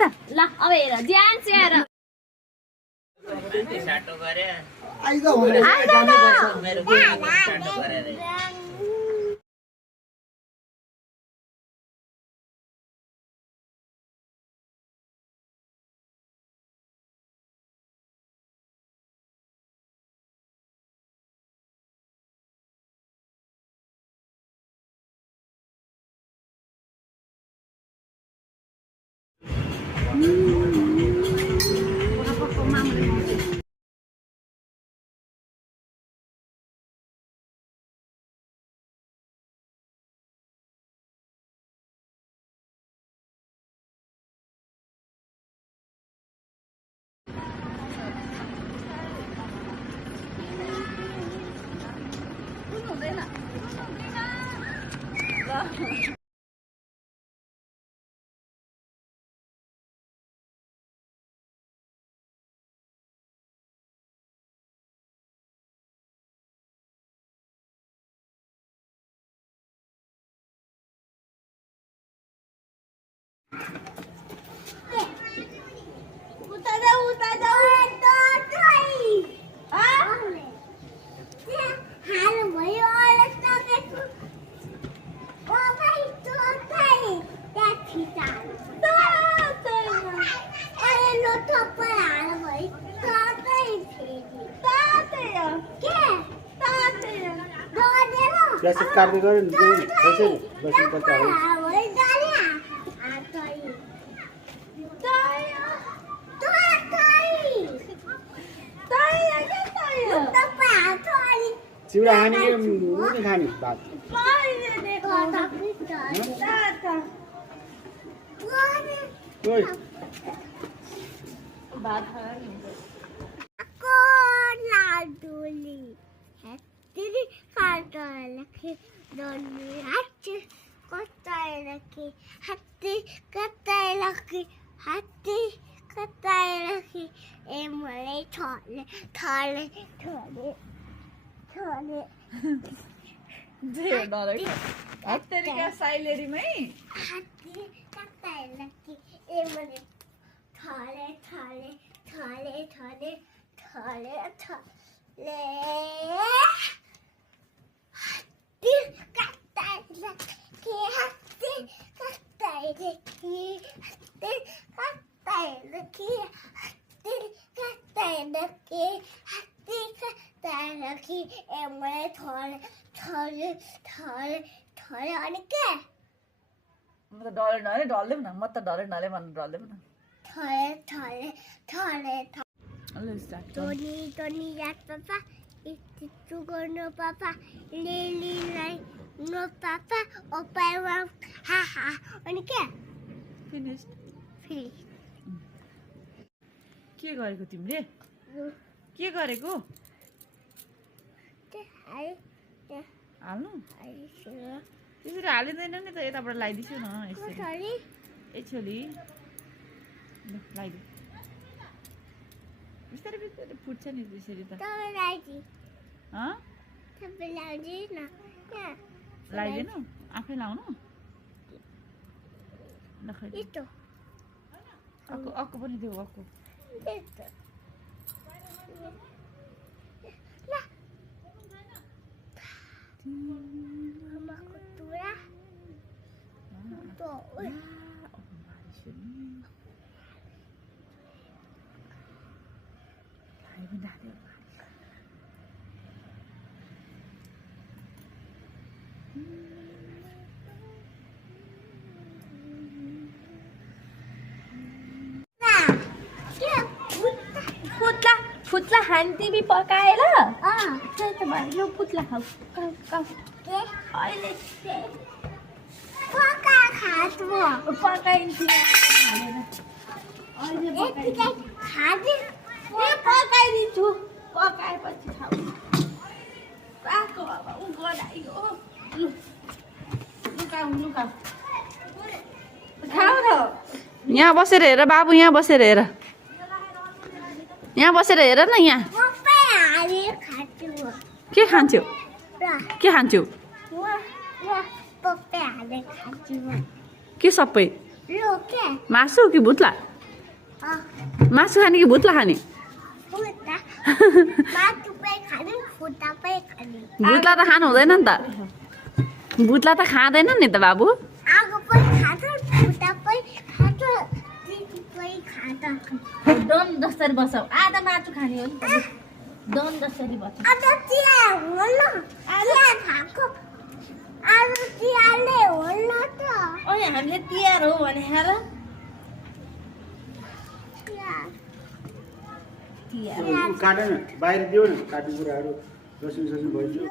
त ल अब हेर ज्यान च्याएर साटो गरे आइदा भने मेरो गुरुको साटो गरे रे प्लास्टिक काट्दै गऱ्यो नि पैसा बस्नु पर्छ चिउरा खाने कि उनी खाने भात ओइ भात साइलेरीमै म त डले ढल्देऊ न म त डले भन्नु ढल्देऊ न papa, itu gono papa, lili lai no papa, opa wang, haha, ani ke? Finished. के गरेको तिमीले के गरेको हाल्नु त्यसरी हालिँदैन नि त यताबाट लगाइदिन्छु न यसरी ए छोरी ल लगाइदिउ बिस्तारै बिस्तारै फुट्छ नि त्यसरी त लगाइदिनु आफै लाउनु ल खै अक्को पनि देऊ अक्को Mamaku tua. Tuh, फुत्ला खान्थे बि पकाएर त्यही त भयो यो फुत्ला खाऊ अहिले पकाइदिन्छु पकाइदिन्छु पकाएपछि खाऊ खाऊ न यहाँ बसेर हेर बाबु यहाँ बसेर हेर यहाँ बसेर हेर न यहाँ के खान्छौ के खान्छौ के सबै मासु कि भुत्ला मासु खाने कि भुत्ला खाने फुटा मासु पनि खाने फुटा पनि खाने भुत्ला त खानु हुँदैन नि त भुत्ला त खाँदैन नि त बाबु आगो पनि खान्छ फुटा पनि खान्छ चिज पनि खान्छ डन जसरी बसौ आधा मासु खाने हो नि त डन जसरी बस अब चिया होला चिया खाएको अब चियाले होला त अनि हामीले तिहार हो भने हेर तिहार काटेन बाहिर दियो न काट्ने कुराहरू लसुन ससुन भइदियो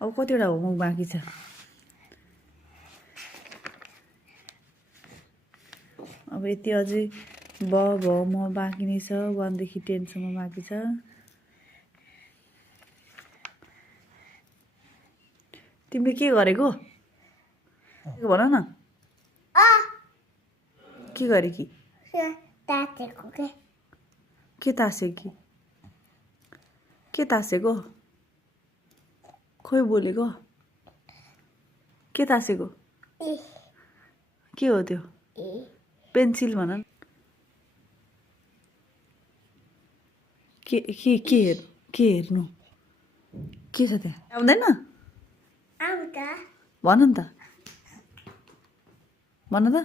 अब कतिवटा होमवर्क बाँकी छ अब यति अझै ब भ म बाँकी नै छ 1 देखि 10 सम्म बाँकी छ तिमीले के गरेको भन न के गरे कि तातेको के तासेको के तासेको खोइ बोलेको के तासेको के हो त्यो पेन्सिल भन न के हेर्नु के छ त्यहाँ आउँदैन आउँदा भन नि त भन त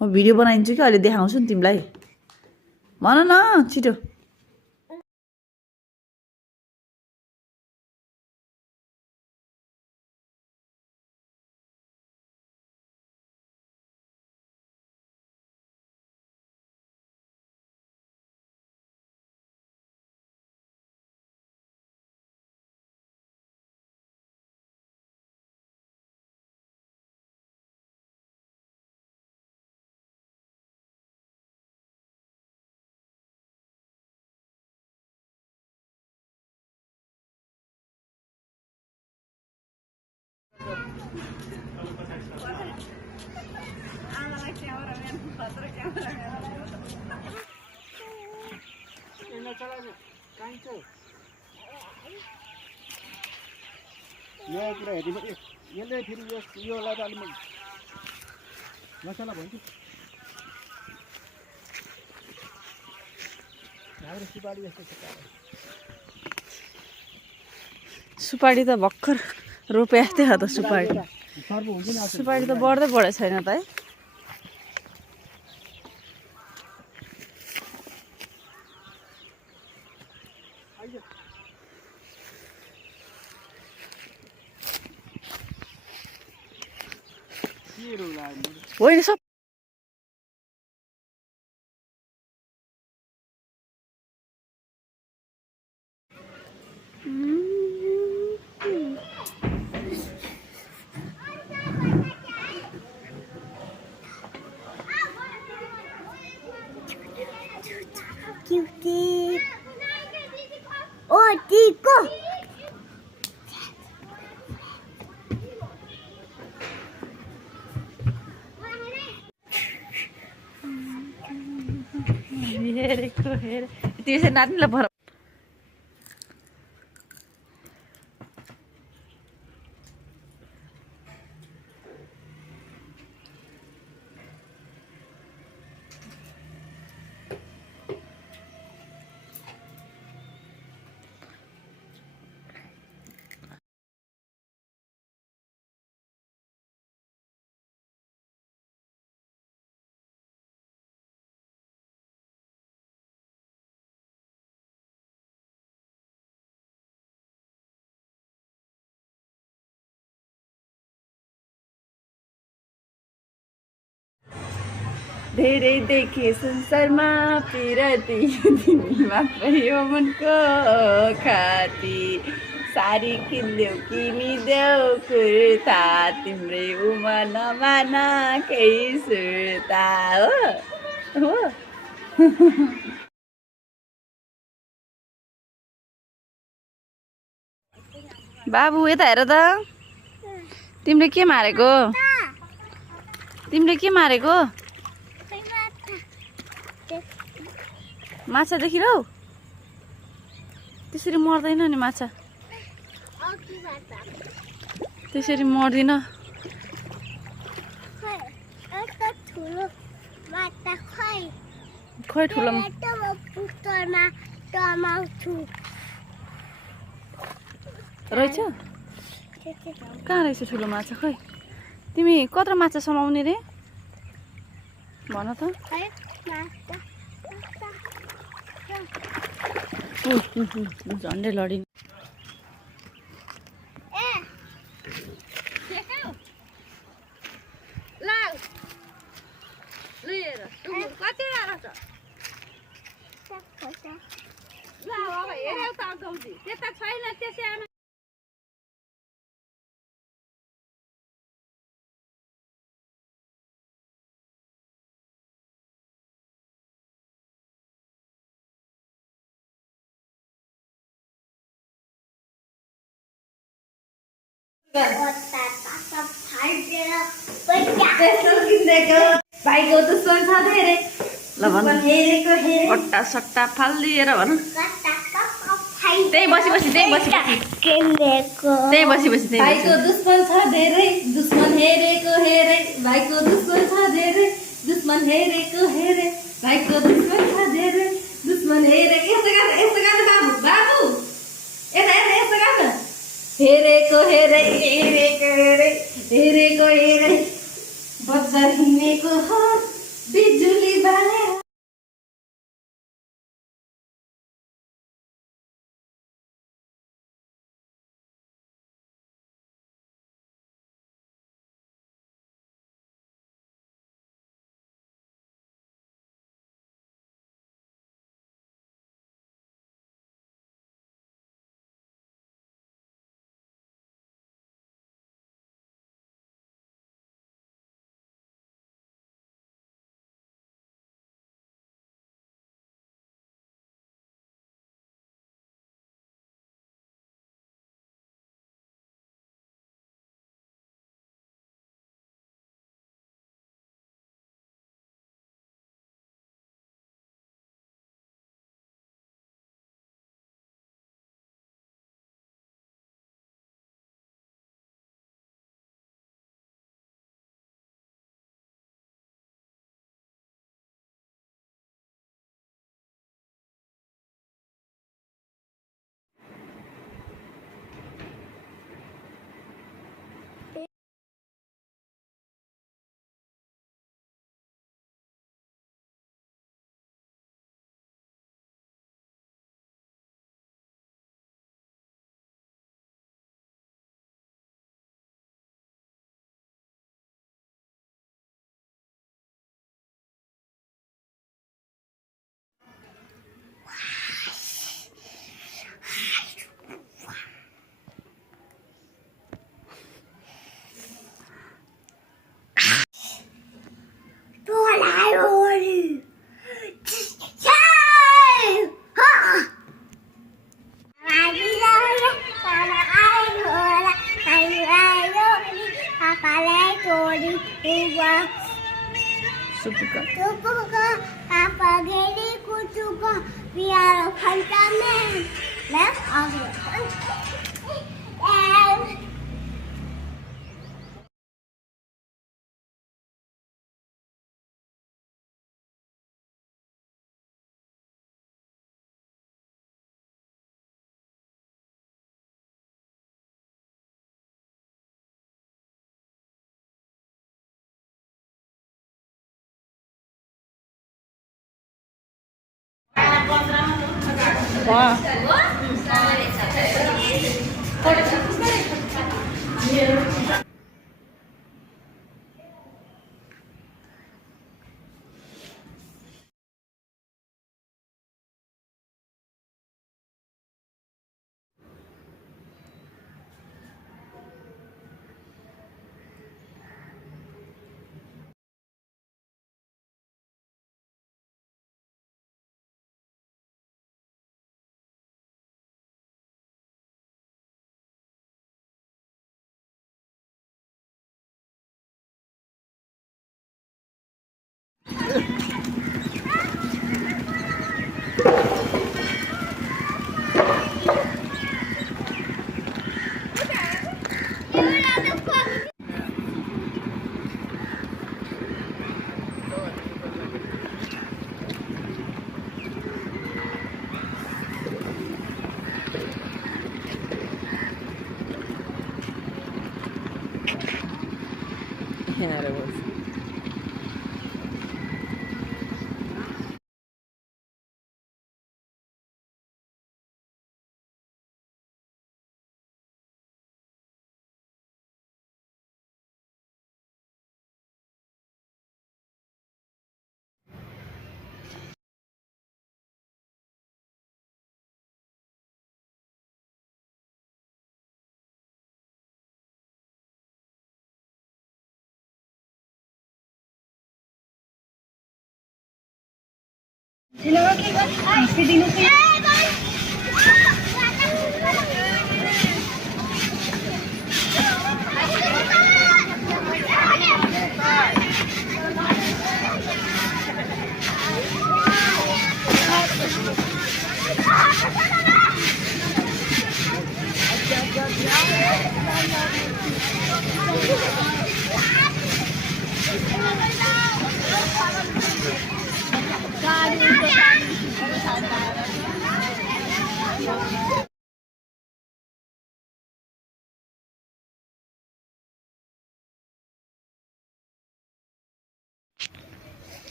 म भिडियो बनाइदिन्छु कि अहिले देखाउँछु नि तिमीलाई भन न छिटो नयाँ कुरा हेर्नु यसले फेरि योलाई त अलि मसला भन्छु हाम्रो सुपारी यस्तो छ सुपारी त भर्खर रोपेको थियो त सुपारी सुपारी त बढ्दै बढेको छैन त है होइन सब cutie. Oh, Tico. Itu bisa nanti lah. धेरै देखे संसारमा पिरती तिमी मात्रै हो मनको खाती साडी किनिदेऊ किनिदेऊ कुर्ता तिम्रै उमा नमान केही सुर्ता हो बाबु यता हेर त तिमीले के मारेको तिमीले के मारेको माछा देखिरौ त्यसरी मर्दैन नि माछा त्यसरी मर्दिन खै ठुलो रहेछ कहाँ रहेछ ठुलो माछा खै तिमी कत्रो माछा समाउने रे भन त झन्डै लडी भाइको दुश्मन छ धेरै ल भन हट्टा सट्टा फालिदिएर भन त्यही बसी भाइको दुश्मन छ धेरै दुश्मन हेरेको हेरे भाइको दुश्मन छ धेरै दुश्मन हेरेको हेरे भाइको दुश्मन छ धेरै दुश्मन हेरेको यस्तो गान बाबु बाबु यता यस्तो गान हेरेको हेरे हेरेको हेरे हेरेको हेरे बजार हिँडेको हो बिजुली बालेर Supuka, Papa Gary Kutuka, we are a hunterman. Left of it. थिएन अरे बोल्छ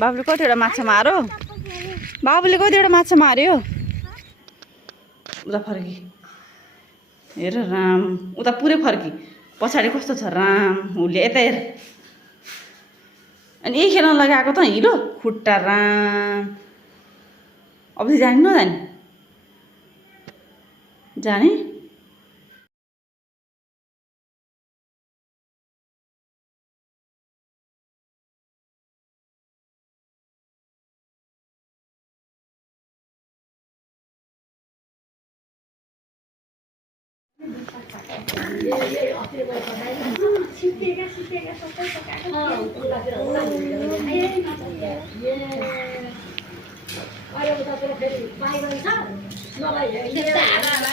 बाबुले कतिवटा माछा मार्यो बाबुले कतिवटा माछा मार्यो उता फर्की हेर राम उता पुरै फर्की पछाडि कस्तो छ राम उसले यता हेर अनि यही खेल्न लगाएको त हिरो खुट्टा राम अब चाहिँ जाने नजाने जाने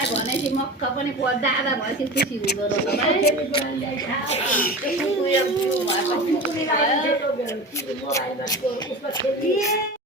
भनेपछि मक्क पनि दादा भएपछि खुसी हुँदो रहेछ